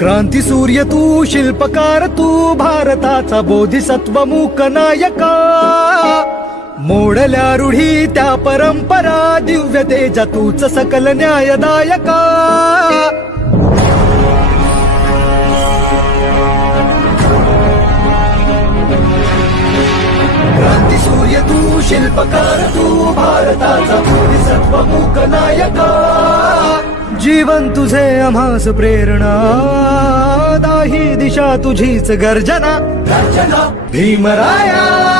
क्रांती सूर्य तू, शिल्पकार तू, भारताचा बोधिसत्व मूक नायका. मोडल्या रूढी त्या परंपरा, दिव्य तेजा तूच सकल न्यायदायका. क्रांती सूर्य तू, शिल्पकार तू, भारताचा बोधिसत्व मूक नायका. जीवन तुझे आम्हास प्रेरणा, दाही दिशा तुझीच गर्जना. भीमराया